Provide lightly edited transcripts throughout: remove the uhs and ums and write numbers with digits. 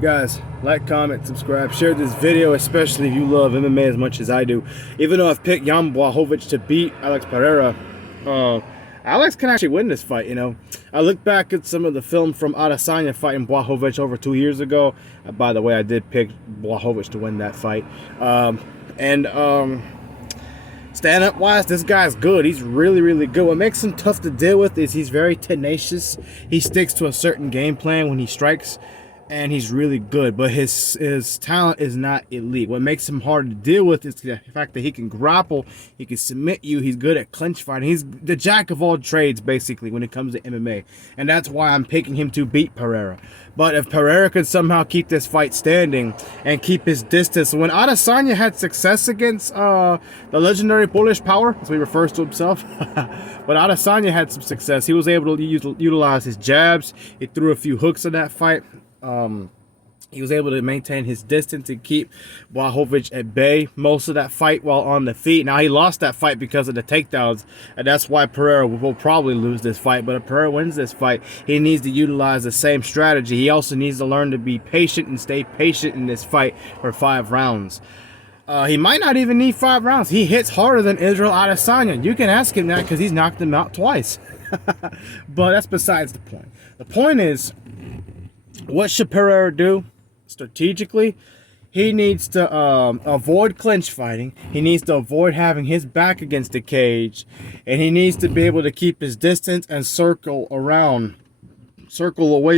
Guys, like, comment, subscribe, share this video, especially if you love MMA as much as I do. Even though I've picked Jan Błachowicz to beat Alex Pereira, Alex can actually win this fight, you know. I look back at some of the film from Adesanya fighting Błachowicz over 2 years ago. By the way, I did pick Błachowicz to win that fight. Stand-up wise, this guy's good. He's really, really good. What makes him tough to deal with is he's very tenacious. He sticks to a certain game plan when he strikes, and he's really good, but his talent is not elite. What makes him hard to deal with is the fact that he can grapple, he can submit you, he's good at clinch fighting. He's the jack of all trades, basically, when it comes to MMA, and that's why I'm picking him to beat Pereira. But if Pereira could somehow keep this fight standing and keep his distance, when Adesanya had success against the legendary Polish power, as he refers to himself, but Adesanya had some success. He was able to utilize his jabs. He threw a few hooks in that fight. He was able to maintain his distance and keep Błachowicz at bay most of that fight while on the feet. Now, he lost that fight because of the takedowns, and that's why Pereira will probably lose this fight. But if Pereira wins this fight, he needs to utilize the same strategy. He also needs to learn to be patient and stay patient in this fight for 5 rounds. He might not even need 5 rounds. He hits harder than Israel Adesanya. You can ask him that because he's knocked him out twice. But that's besides the point. The point is, what should Pereira do strategically? He needs to avoid clinch fighting. He needs to avoid having his back against the cage. And he needs to be able to keep his distance and circle away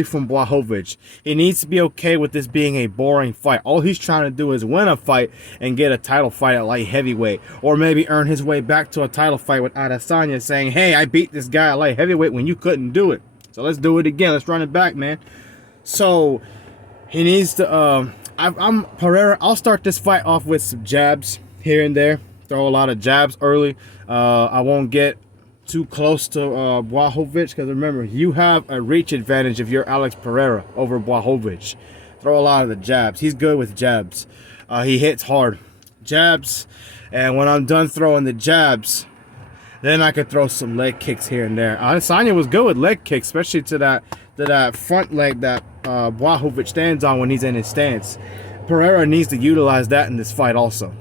from Błachowicz. He needs to be okay with this being a boring fight. All he's trying to do is win a fight and get a title fight at light heavyweight. Or maybe earn his way back to a title fight with Adesanya, saying, hey, I beat this guy at light heavyweight when you couldn't do it. So let's do it again. Let's run it back, man. So he needs to I'm Pereira. I'll start this fight off with some jabs here and there. Throw a lot of jabs early. I won't get too close to Błachowicz, because remember, you have a reach advantage if you're Alex Pereira over Błachowicz. Throw a lot of the jabs. He's good with jabs. He hits hard. Jabs. And when I'm done throwing the jabs, then I could throw some leg kicks here and there. Adesanya was good with leg kicks, especially to that front leg that Błachowicz stands on when he's in his stance. Pereira needs to utilize that in this fight also.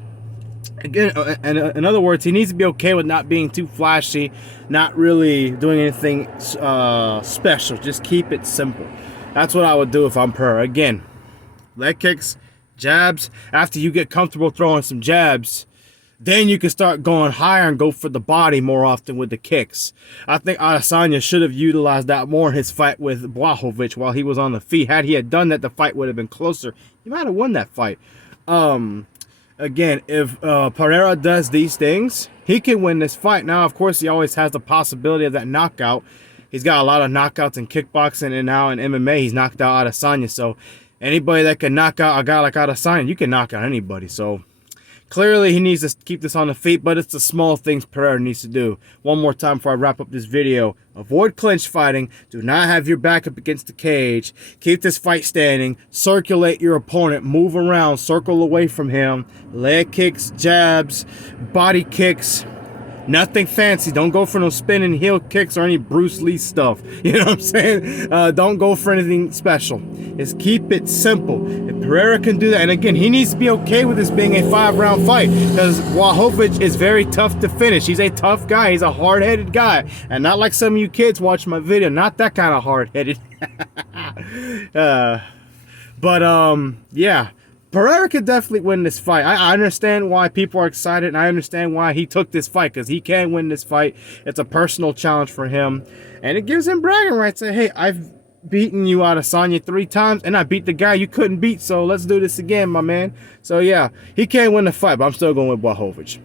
Again, in other words, he needs to be okay with not being too flashy, not really doing anything special. Just keep it simple. That's what I would do if I'm Pereira. Again, leg kicks, jabs. After you get comfortable throwing some jabs, then you can start going higher and go for the body more often with the kicks. I think Adesanya should have utilized that more in his fight with Błachowicz while he was on the feet. Had he had done that, the fight would have been closer. He might have won that fight. Again, if Pereira does these things, he can win this fight. Now, of course, he always has the possibility of that knockout. He's got a lot of knockouts in kickboxing, and now in MMA, he's knocked out Adesanya. So anybody that can knock out a guy like Adesanya, you can knock out anybody. So clearly, he needs to keep this on the feet, but it's the small things Pereira needs to do. One more time before I wrap up this video. Avoid clinch fighting. Do not have your back up against the cage. Keep this fight standing. Circulate your opponent. Move around. Circle away from him. Leg kicks, jabs, body kicks. Nothing fancy. Don't go for no spinning heel kicks or any Bruce Lee stuff. You know what I'm saying? Don't go for anything special. Just keep it simple. If Pereira can do that, and again, he needs to be okay with this being a 5-round fight, because Błachowicz is very tough to finish. He's a tough guy. He's a hard-headed guy. And not like some of you kids watching my video. Not that kind of hard-headed. Yeah. Pereira could definitely win this fight. I understand why people are excited, and I understand why he took this fight, because he can win this fight. It's a personal challenge for him, and it gives him bragging rights. Say, hey, I've beaten you Adesanya 3 times, and I beat the guy you couldn't beat, so let's do this again, my man. So yeah, he can't win the fight, but I'm still going with Błachowicz.